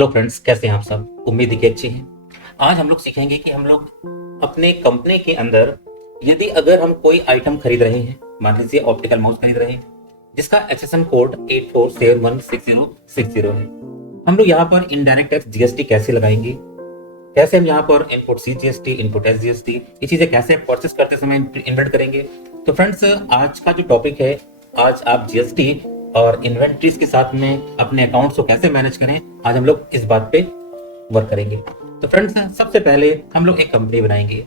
Hello friends, कैसे हैं आप सब? उम्मीद है कि अच्छे हैं। आज हम लोग सीखेंगे कि हम लोग अपने कंपनी के अंदर यदि अगर हम कोई आइटम खरीद रहे हैं, मान लीजिए ऑप्टिकल माउस खरीद रहे हैं जिसका एक्सेसन कोड 84716060 है, हम लोग यहाँ पर इनडायरेक्ट टैक्स जीएसटी कैसे लगाएंगे, कैसे हम यहाँ पर input C GST, input S GST, ये चीजें कैसे परचेस करते समय इन्वेंट करेंगे। तो फ्रेंड्स, आज का जो टॉपिक है, आज आप जीएसटी और इन्वेंट्रीज के साथ में अपने अकाउंट्स को कैसे मैनेज करें, आज हम लोग इस बात पे वर्क करेंगे। तो फ्रेंड्स, सबसे पहले हम लोग एक कंपनी बनाएंगे।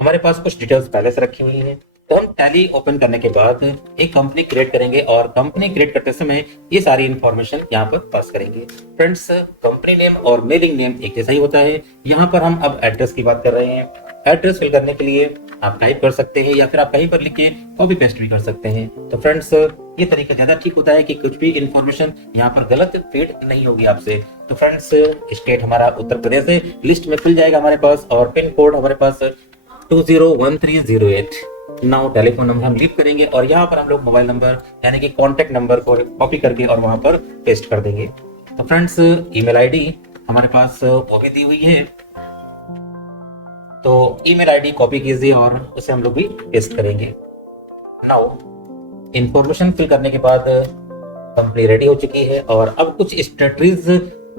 हमारे पास कुछ डिटेल्स पहले से रखी हुई हैं, तो हम टैली ओपन करने के बाद एक कंपनी क्रिएट करेंगे और कंपनी क्रिएट करते समय ये सारी इंफॉर्मेशन यहाँ पर पास करेंगे। फ्रेंड्स, कंपनी नेम और मेलिंग नेम एक जैसा ही होता है। यहाँ पर हम अब एड्रेस की बात कर रहे हैं। एड्रेस फिल करने के लिए आप टाइप कर सकते हैं या फिर आप कहीं पर लिख के कॉपी पेस्ट भी कर सकते हैं। तो फ्रेंड्स, ये तरीका ज्यादा ठीक होता है कि कुछ भी इंफॉर्मेशन यहाँ पर गलत फीड नहीं होगी आपसे। तो फ्रेंड्स, स्टेट हमारा उत्तर प्रदेश है, लिस्ट में खुल जाएगा हमारे पास, और पिन कोड हमारे पास 201308। नाउ टेलीफोन नंबर हम लीव करेंगे और यहाँ पर हम लोग मोबाइल नंबर यानी कि कॉन्टेक्ट नंबर को कॉपी करके और वहां पर पेस्ट कर देंगे। तो फ्रेंड्स, ईमेल आईडी हमारे पास वो भी दी हुई है, तो ईमेल आईडी कॉपी कीजिए और उसे हम लोग भी पेस्ट करेंगे। नाउ इंफॉर्मेशन फिल करने के बाद कंपनी रेडी हो चुकी है और अब कुछ स्ट्रेटजीज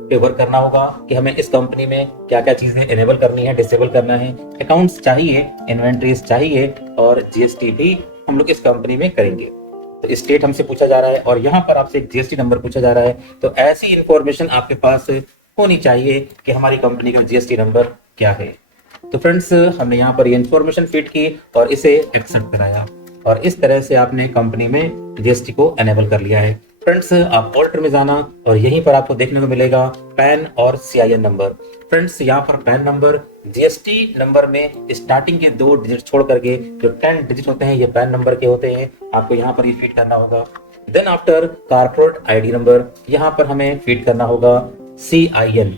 पे वर्क करना होगा कि हमें इस कंपनी में क्या क्या चीजें इनेबल करनी है, डिसेबल करना है। अकाउंट्स चाहिए, इन्वेंट्रीज चाहिए और जीएसटी भी हम लोग इस कंपनी में करेंगे। तो स्टेट हमसे पूछा जा रहा है और यहाँ पर आपसे एक जीएसटी नंबर पूछा जा रहा है। तो ऐसी इंफॉर्मेशन आपके पास होनी चाहिए कि हमारी कंपनी का जीएसटी नंबर क्या है। तो फ्रेंड्स, हमने यहाँ पर ये इंफॉर्मेशन फीड की और इसे एक्सेप्ट कराया और इस तरह से आपने कंपनी में जीएसटी को एनेबल कर लिया है। फ्रेंड्स, आप ऑल्टर में जाना और यहीं पर आपको देखने को मिलेगा पैन और सीआईएन नंबर। फ्रेंड्स, यहाँ पर पैन नंबर जीएसटी नंबर में स्टार्टिंग के 2 डिजिट छोड़ करके जो 10 डिजिट होते हैं ये पैन नंबर के होते हैं, आपको यहाँ पर ये फीड करना होगा। Then after corporate ID number, यहाँ पर हमें फीड करना होगा सीआईएन।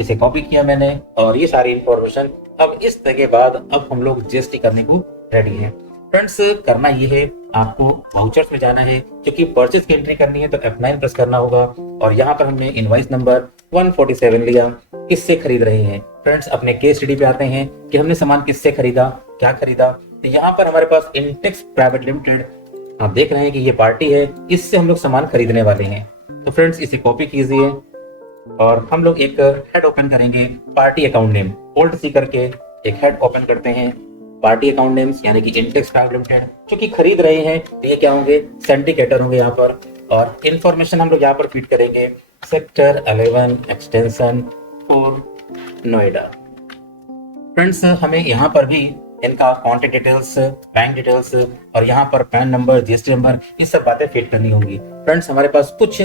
इसे कॉपी किया मैंने और ये सारी इंफॉर्मेशन अब इस तरह के बाद अब हम लोग जीएसटी करने को रेडी है। फ्रेंड्स, करना ये है, आपको वाउचर्स में जाना है क्योंकि परचेज की एंट्री करनी है, तो F9 प्रेस करना होगा और यहाँ पर हमने इनवॉइस नंबर 147 लिया। किससे खरीद रहे हैं? फ्रेंड्स, अपने केस स्टडी पे आते हैं कि हमने सामान किससे खरीदा, क्या खरीदा। तो यहाँ पर हमारे पास इंटेक्स प्राइवेट लिमिटेड, आप देख रहे हैं कि ये पार्टी है, इससे हम लोग सामान खरीदने वाले हैं। तो फ्रेंड्स, इसे कॉपी कीजिए और हम लोग एक हेड ओपन करेंगे, पार्टी अकाउंट नेम ओल्ड सी करके एक हेड ओपन करते हैं। पार्टी अकाउंट नेम्स यानी कि इंटेक्स प्राइवेट लिमिटेड क्योंकि खरीद रहे हैं, तो ये क्या होंगे? सिंडिकेटर होंगे यहाँ पर। और इंफॉर्मेशन हम लोग यहाँ पर फीड करेंगे सेक्टर 11 एक्सटेंशन 4 नोएडा। फ्रेंड्स, हमें यहाँ पर भी इनका कॉन्टेक्ट डिटेल्स, बैंक डिटेल्स और यहाँ पर पैन नंबर, जीएसटी नंबर, ये सब बातें फीड करनी होंगी। फ्रेंड्स, हमारे पास कुछ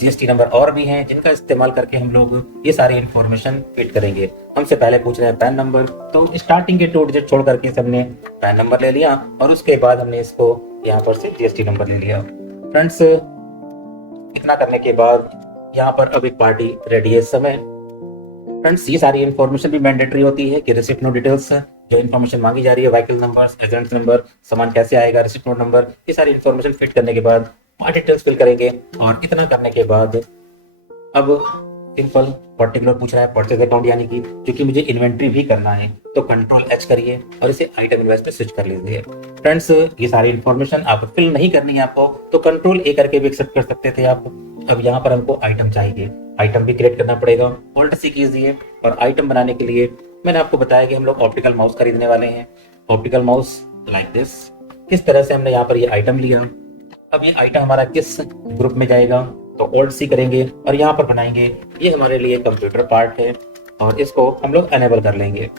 जीएसटी नंबर और भी हैं जिनका इस्तेमाल करके हम लोग ये सारी इंफॉर्मेशन फीड करेंगे। हमसे पहले पूछ रहे हैं पैन नंबर, तो स्टार्टिंग के 2 डिजिट छोड़ करके हमने पैन नंबर ले लिया और उसके बाद हमने इसको यहाँ पर से जीएसटी नंबर ले लिया। फ्रेंड्स, इतना करने के बाद यहाँ पर अब एक पार्टी रेडी है इस समय। फ्रेंड्स, ये सारी इंफॉर्मेशन भी मैंडेटरी होती है कि रिसिप्ट नोट डिटेल्स, जो इन्फॉर्मेशन मांगी जा रही है, व्हीकल नंबर, एजेंट नंबर, सामान कैसे आएगा, रिसिप्ट नोट नंबर, ये सारी इंफॉर्मेशन फिट करने के बाद डिटेल्स फिल करेंगे। और इतना करने के बाद अब सिंपल पर्टिकुलर पूछ रहा है परचेज अकाउंट यानी कि क्योंकि मुझे इन्वेंट्री भी करना है, तो कंट्रोल एच करिए और इसे आइटम इनवॉइस पे स्विच कर लीजिए। फ्रेंड्स, ये सारी इंफॉर्मेशन आप फिल नहीं करनी है आपको, तो कंट्रोल ए करके भी एक्सेप्ट कर सकते थे आप। अब यहाँ पर हमको आइटम चाहिए, आइटम भी क्रिएट करना पड़ेगा। ओल्ड सी कीजिए और आइटम बनाने के लिए मैंने आपको बताया कि हम लोग ऑप्टिकल माउस खरीदने वाले हैं। ऑप्टिकल माउस लाइक दिस, किस तरह से हमने यहाँ पर ये आइटम लिया। अब ये आइटम हमारा किस ग्रुप में जाएगा, तो ओल्ड सी करेंगे और यहाँ पर बनाएंगे ये हमारे लिए कंप्यूटर पार्ट है और इसको हम लोग एनेबल कर लेंगे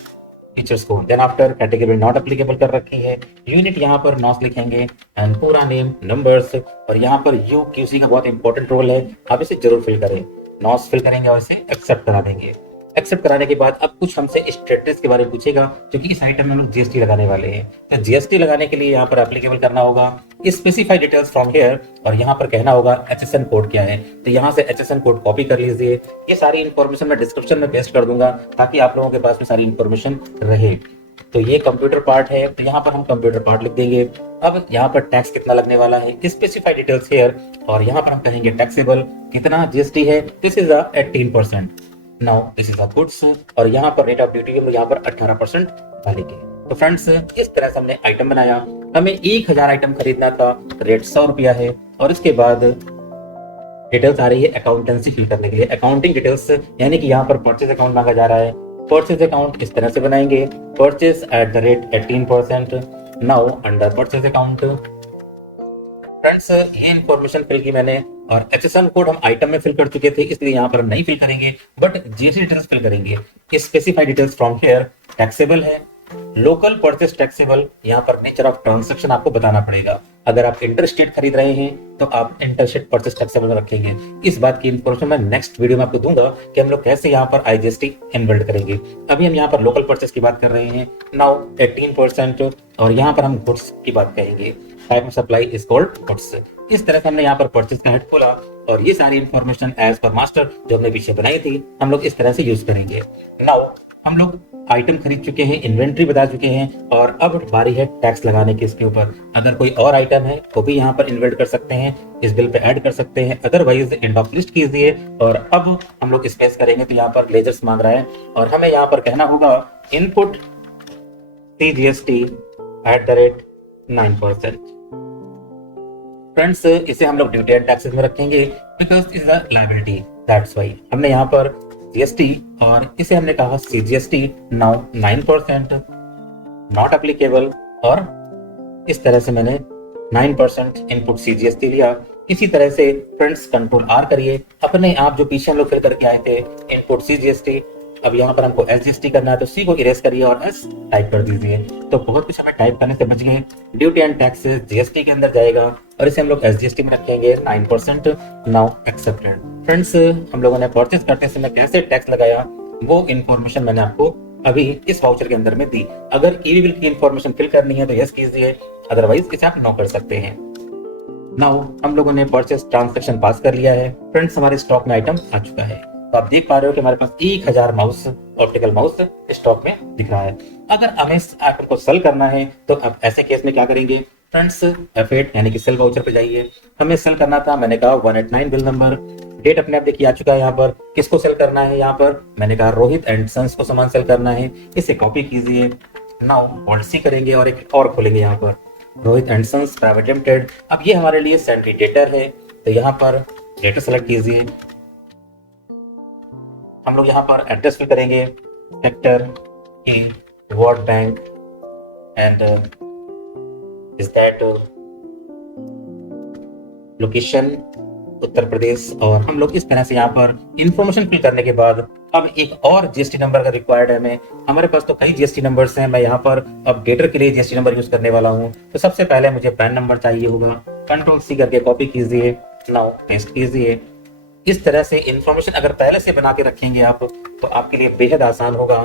फीचर्स को। Then after category not applicable कर रखी है, यूनिट यहाँ पर नॉस लिखेंगे एंड पूरा नेम, नंबर्स, और यहाँ पर यूक्यूसी का बहुत इंपॉर्टेंट रोल है, आप इसे जरूर फिल करें। नॉस फिल करेंगे और इसे एक्सेप्ट करा देंगे। एक्सेप्ट कराने के बाद अब कुछ हमसे स्टेटस के बारे में पूछेगा क्योंकि इस आइटम में हम लोग जीएसटी लगाने वाले हैं। तो जीएसटी लगाने के लिए यहाँ पर एप्लीकेबल करना होगा स्पेसिफाई डिटेल्स फ्रॉम हियर और यहाँ पर कहना होगा एचएसएन कोड क्या है। तो यहाँ से एचएसएन कोड कॉपी कर लीजिए। ये सारी इंफॉर्मेशन मैं डिस्क्रिप्शन में पेस्ट कर दूंगा ताकि आप लोगों के पास में सारी इंफॉर्मेशन रहे। तो ये कंप्यूटर पार्ट है, तो यहाँ पर हम कंप्यूटर पार्ट लिख देंगे। अब यहाँ पर टैक्स कितना लगने वाला है, स्पेसिफाई डिटेल्स हियर, और यहाँ पर हम कहेंगे टैक्सेबल कितना जीएसटी है, this is 18%। Now this is goods, और यहाँ पर रेट ऑफ ड्यूटी हम यहाँ पर 18% डालेंगे। तो फ्रेंड्स इस तरह से हमने आइटम बनाया। हमें 1000 आइटम खरीदना था, रेट 100 रुपया है, और इसके बाद डिटेल्स आ रही है अकाउंटेंसी फिल करने के लिए, अकाउंटिंग डिटेल्स, यानी कि यहाँ पर परचेज अकाउंट मांगा जा रहा है। परचेज अकाउंट इस तरह से बनाएंगे, purchase eight the rate 18%। Now under purchase account friends ये इंफॉर्मेशन फिल की मैंने, और एचएसएन कोड हम आइटम में फिल कर चुके थे, इसलिए यहाँ पर हम नहीं फिल करेंगे, बट जीएसटी डिटेल्स फिल करेंगे। Specify details from here, taxable है, लोकल परचेस टैक्सेबल, यहाँ पर नेचर ऑफ ट्रांजैक्शन आपको बताना पड़ेगा। अगर आप इंटर स्टेट खरीद रहे हैं तो आप इंटर स्टेट परचेस टैक्सेबल रखेंगे। इस बात की इंफॉर्मेशन मैं नेक्स्ट वीडियो में आपको दूंगा कि हम लोग कैसे यहाँ पर आईजीएसटी इन्बिल्ड करेंगे। अभी हम यहाँ पर लोकल परचेस की बात कर रहे हैं। नाउ 18%, और यहाँ पर हम गुड्स की बात करेंगे, type of supply is called goods. इस तरह से हमने यहाँ पर परचेस का हेड खोला, और ये सारी इंफॉर्मेशन एज पर मास्टर जो हमने पीछे बनाई थी हम लोग इस तरह से यूज करेंगे। नाउ हम लोग आइटम खरीद चुके हैं, इन्वेंट्री बता चुके हैं, और अब बारी है टैक्स लगाने की इसके ऊपर। अगर कोई और आइटम है तो भी यहाँ पर इन्वेंट कर सकते हैं, इस बिल पे ऐड कर सकते हैं, अदरवाइज एंड ऑफ लिस्ट कीजिए। और अब हम लोग स्पेस करेंगे, तो यहाँ पर लेजर्स मांग रहा है, और हमें यहाँ पर कहना होगा input CGST eight the rate 9%। Friends इसे हम लोग ड्यूटी एंड टैक्सेस में रखेंगे, because is a liability, that's why हमने यहाँ पर जीएसटी और इसे हमने कहा CGST। नाउ 9% नॉट एप्लीकेबल, और इस तरह से मैंने 9% इनपुट CGST लिया। इसी तरह से फ्रेंड्स कंट्रोल R करिए, अपने आप जो पीछे हम लोग फिल करके आए थे इनपुट CGST, अब यहाँ पर हमको SGST करना है, तो C को इरेज करिए और S टाइप कर दीजिए। तो बहुत कुछ हमें टाइप करने से बच गए। ड्यूटी एंड टैक्सेस GST के अंदर जाएगा, और इसे हम लोग SGST में रखेंगे 9%। Now accepted. फ्रेंड्स हम लोगों ने परचेस करते समय कैसे टैक्स लगाया वो इन्फॉर्मेशन मैंने आपको अभी इस वाउचर के अंदर में दी। अगर ईवी बिल की इन्फॉर्मेशन फिल करनी है तो यस कीजिए, अदरवाइज इसे आप नो कर सकते हैं। नाउ हम लोगों ने परचेस ट्रांजैक्शन पास कर लिया है। फ्रेंड्स हमारे स्टॉक में आइटम आ चुका है, तो आप देख पा रहे हो कि हमारे पास 1000 माउस, ऑप्टिकल माउस स्टॉक में दिख रहा है। अगर हमें इस आइटम को सेल करना है तो अब ऐसे केस में क्या करेंगे फ्रेंड्स, F8 यानी कि सेल वाउचर पे जाइए। हमें सेल करना था, मैंने कहा 189 बिल नंबर, डेट अपने आप देखिए आ चुका है। यहाँ पर किसको सेल करना है, यहाँ पर मैंने कहा रोहित एंड सन्स को सामान सेल करना है, इसे कॉपी कीजिए। नाउ पॉलिसी करेंगे और एक और खोलेंगे यहाँ पर Rohit and sons private limited. अब ये हमारे लिए सेंट्री डेटर है, तो यहाँ पर डेटर सेलेक्ट कीजिए। हम लोग यहाँ पर एड्रेस फिल करेंगे, सेक्टर की world bank, and is that location Uttar Pradesh. और हम लोग इस तरह से यहाँ पर इंफॉर्मेशन फिल करने के बाद अब एक और जीएसटी नंबर का रिक्वायर्ड है हमें। हमारे पास तो कई जीएसटी नंबर्स हैं, मैं यहाँ पर अब डेटर के लिए जीएसटी नंबर यूज करने वाला हूँ। तो सबसे पहले मुझे पैन नंबर चाहिए होगा, कंट्रोल C करके कॉपी कीजिए, नाउ पेस्ट कीजिए। इस तरह से इंफॉर्मेशन अगर पहले से बना के रखेंगे आप, तो आपके लिए बेहद आसान होगा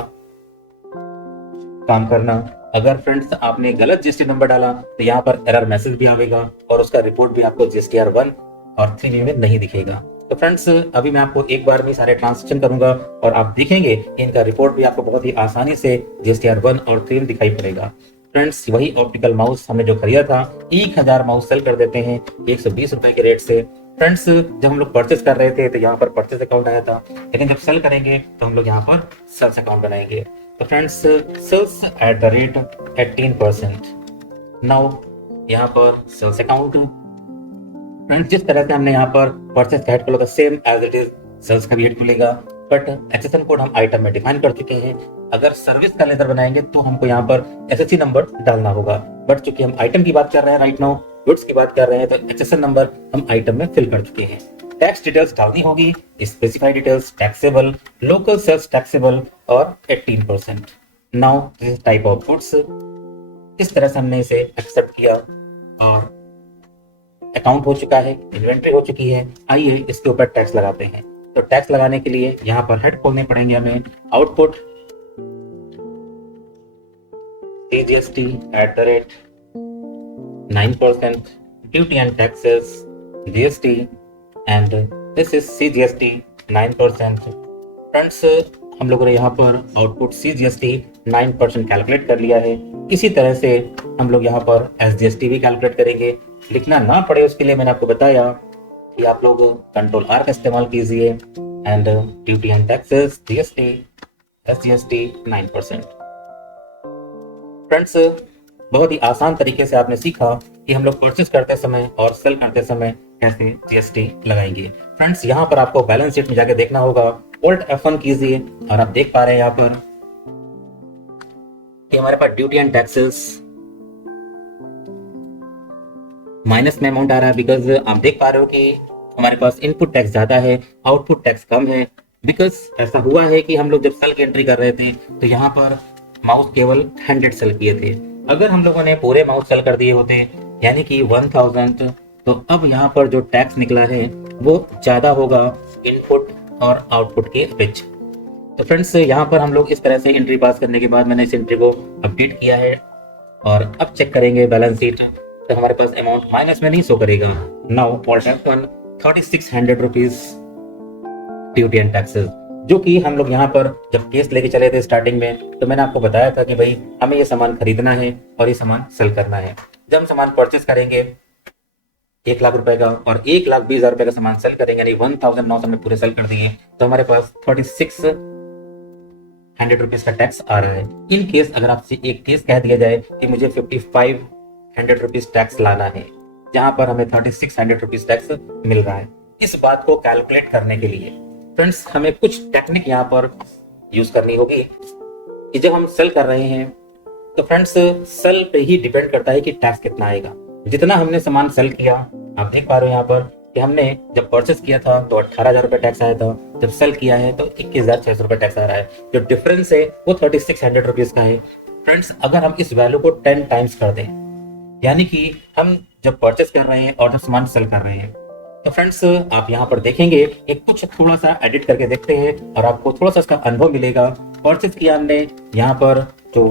काम करना। अगर फ्रेंड्स आपने गलत जीएसटी नंबर डाला तो यहाँ पर एरर मैसेज भी आएगा, और उसका रिपोर्ट भी आपको GSTR 1 और 3 में नहीं दिखेगा। तो फ्रेंड्स अभी मैं आपको एक बार में सारे ट्रांसलेशन करूंगा, और आप देखेंगे इनका रिपोर्ट भी आपको बहुत ही आसानी से GSTR 1 और 3 में दिखाई पड़ेगा। फ्रेंड्स वही ऑप्टिकल माउस हमने जो खरीदा था, 1000 माउस सेल कर देते हैं 120 रुपए के रेट से। फ्रेंड्स जब हम लोग परचेस कर रहे थे तो यहाँ पर परचेस अकाउंट आया था, लेकिन जब सेल करेंगे तो हम लोग यहाँ पर सेल्स अकाउंट बनाएंगे। तो friends sales at the rate 18%। Now यहाँ पर सेल्स अकाउंट, फ्रेंड्स जिस तरह से हमने यहाँ पर परचेस का हेड खोला था same as it is sales का भी हेड खुलेगा, बट एचएसएन कोड हम आइटम में डिफाइन कर चुके हैं। अगर सर्विस का लेजर बनाएंगे तो हमको यहाँ पर SSC नंबर डालना होगा, बट चूंकि हम आइटम की बात कर रहे हैं राइट नाउ, गुड्स की बात कर रहे हैं, तो HSN नंबर हम आइटम में फिल कर चुके हैं। टैक्स डिटेल्स डालनी होगी, specified details, taxable, local sales taxable और 18%। Now this type of goods, इस तरह से हमने इसे एक्सेप्ट किया, और अकाउंट हो चुका है, इन्वेंट्री हो चुकी है। आइए इसके ऊपर टैक्स लगाते हैं। तो टैक्स लगाने के लिए यहाँ पर हेड खोलने पड़ेंगे हमें, output CGST eight the rate 9%, duty and taxes GST, and this is CGST 9%। Friends हम लोगों ने यहाँ पर आउटपुट CGST 9% कैलकुलेट कर लिया है। इसी तरह से हम लोग यहाँ पर SGST भी कैलकुलेट करेंगे। लिखना ना पड़े उसके लिए मैंने आपको बताया कि आप लोग कंट्रोल R का इस्तेमाल कीजिए and duty and taxes GST SGST 9%। Friends, बहुत ही आसान तरीके से आपने सीखा कि हम लोग परचेस करते समय और सेल करते समय कैसे GST लगाएंगे। फ्रेंड्स, यहाँ पर आपको बैलेंस शीट में जाके देखना होगा। Alt F1 कीजिए और आप देख पा रहे हैं यहाँ पर कि हमारे पास ड्यूटी एंड टैक्सेस माइनस में अमाउंट आ रहा है, बिकॉज आप देख पा रहे हो कि हमारे पास इनपुट टैक्स ज्यादा है, आउटपुट टैक्स कम है। बिकॉज ऐसा हुआ है कि हम लोग जब सेल की एंट्री कर रहे थे तो यहाँ पर माउस केवल 100 सेल किए थे। अगर हम लोगों ने पूरे माउस सेल कर दिए होते यानी कि 1000, तो अब यहाँ पर जो टैक्स निकला है वो ज्यादा होगा इनपुट और आउटपुट के बीच। तो फ्रेंड्स, यहाँ पर हम लोग इस तरह से एंट्री पास करने के बाद मैंने इस एंट्री को अपडेट किया है और अब चेक करेंगे बैलेंस शीट तो हमारे पास अमाउंट माइनस में नहीं शो करेगा। Now Alt F1 3600 rupees duty and taxes, जो कि हम लोग यहाँ पर जब केस लेके चले थे स्टार्टिंग में तो मैंने आपको बताया था कि भाई हमें ये सामान खरीदना है और ये सामान सेल करना है। जब हम सामान परचेस करेंगे 1 लाख रुपए का और 1,20,000 रुपए का सामान सेल करेंगे यानी 1009 हमने पूरे सेल कर दिए तो हमारे पास 3600 रुपीज का टैक्स आ रहा है। इन केस अगर आपसे एक केस कह दिया जाए कि मुझे 5500 रुपीज टैक्स लाना है, जहां पर हमें 3600 रुपीज टैक्स मिल रहा है। इस बात को कैलकुलेट करने के लिए फ्रेंड्स हमें कुछ टेक्निक यहाँ पर यूज करनी होगी कि जब हम सेल कर रहे हैं तो फ्रेंड्स सेल पे ही डिपेंड करता है कि टैक्स कितना आएगा। जितना हमने सामान सेल किया, आप देख पा रहे हो यहाँ पर कि हमने जब परचेस किया था तो 18,000 रुपए टैक्स आया था, जब सेल किया है तो 21,600 रुपए टैक्स आ रहा है। जो डिफरेंस है वो 3600 रुपीज का है। फ्रेंड्स, अगर हम इस वैल्यू को 10 टाइम्स कर दें, यानी कि हम जब परचेस कर रहे हैं और जब सामान सेल कर रहे हैं, तो फ्रेंड्स आप यहाँ पर देखेंगे एक कुछ थोड़ा सा एडिट करके देखते हैं और आपको थोड़ा सा इसका अनुभव मिलेगा। परचेस किया हमने, यहाँ पर जो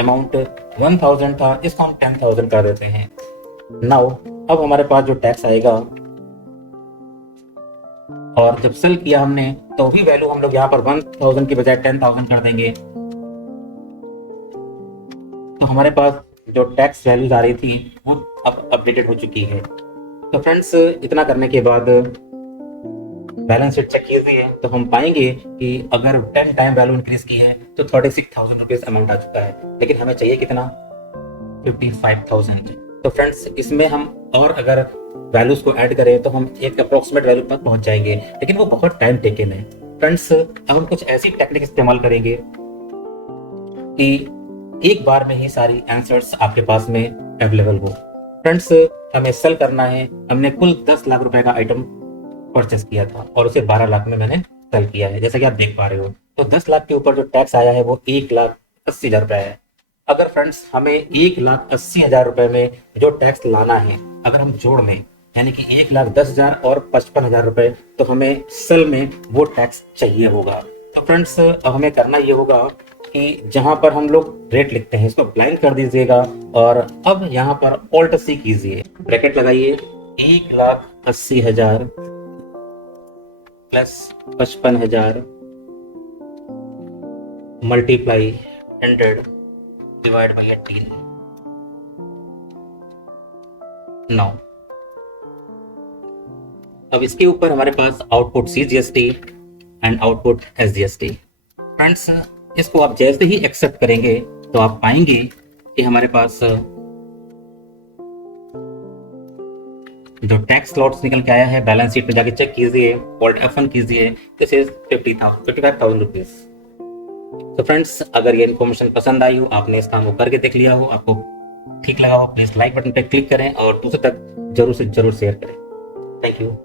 अमाउंट 1000 था इसको हम 10,000 कर देते हैं। नाउ अब हमारे पास जो टैक्स आएगा और जब सेल किया हमने तो भी वैल्यू हम लोग यहाँ पर 1000 की बजाय 10,000 कर देंगे तो हमारे पास जो टैक्स वैल्यूज आ रही थी वो अब अपडेटेड हो चुकी है। तो फ्रेंड्स, इतना करने के बाद बैलेंस शीट चेक कीजिए तो हम पाएंगे कि अगर 10 टाइम वैल्यू इंक्रीज की है तो 36,000 रुपीज अमाउंट आ चुका है, लेकिन हमें चाहिए कितना 55,000। तो फ्रेंड्स, इसमें हम और अगर वैल्यूज को ऐड करें तो हम एक अप्रोक्सीमेट वैल्यू पर पहुंच जाएंगे, लेकिन वो बहुत टाइम टेकन है। फ्रेंड्स, अब हम कुछ ऐसी टेक्निक इस्तेमाल करेंगे कि एक बार में ही सारी आंसर्स आपके पास में अवेलेबल हो। फ्रेंड्स, हमें सेल करना है। हमने कुल 10 लाख रुपए का आइटम परचेस किया था और उसे 12 लाख में मैंने सेल किया है, जैसा कि आप देख पा रहे हो। तो 10 लाख के ऊपर जो टैक्स आया है वो 1,80,000 रुपए है। अगर फ्रेंड्स हमें 1,80,000 रुपए में जो टैक्स लाना है, अगर हम जोड़ लें यानी कि 1,10,000 और 55,000 रुपए, तो हमें सेल में वो टैक्स चाहिए होगा। तो फ्रेंड्स, अब हमें करना ये होगा कि जहां पर हम लोग रेट लिखते हैं इसको ब्लैंक कर दीजिएगा और अब यहाँ पर Alt C कीजिए, ब्रैकेट लगाइए 1,80,000 plus 55,000 multiply 100 divide by 18। Now अब इसके ऊपर हमारे पास output CGST and output SGST। Friends, इसको आप जैसे ही एक्सेप्ट करेंगे तो आप पाएंगे कि हमारे पास जो टैक्स स्लॉट्स निकल के आया है, बैलेंस शीट पे जाके चेक कीजिए, Alt F1 कीजिए, दिस इज 55,000 रुपीज। तो फ्रेंड्स, अगर ये इन्फॉर्मेशन पसंद आई हो, आपने इस काम को करके देख लिया हो, आपको ठीक लगा हो, प्लीज लाइक बटन पे क्लिक करें और दूसरे तक जरूर से जरूर शेयर करें। Thank you.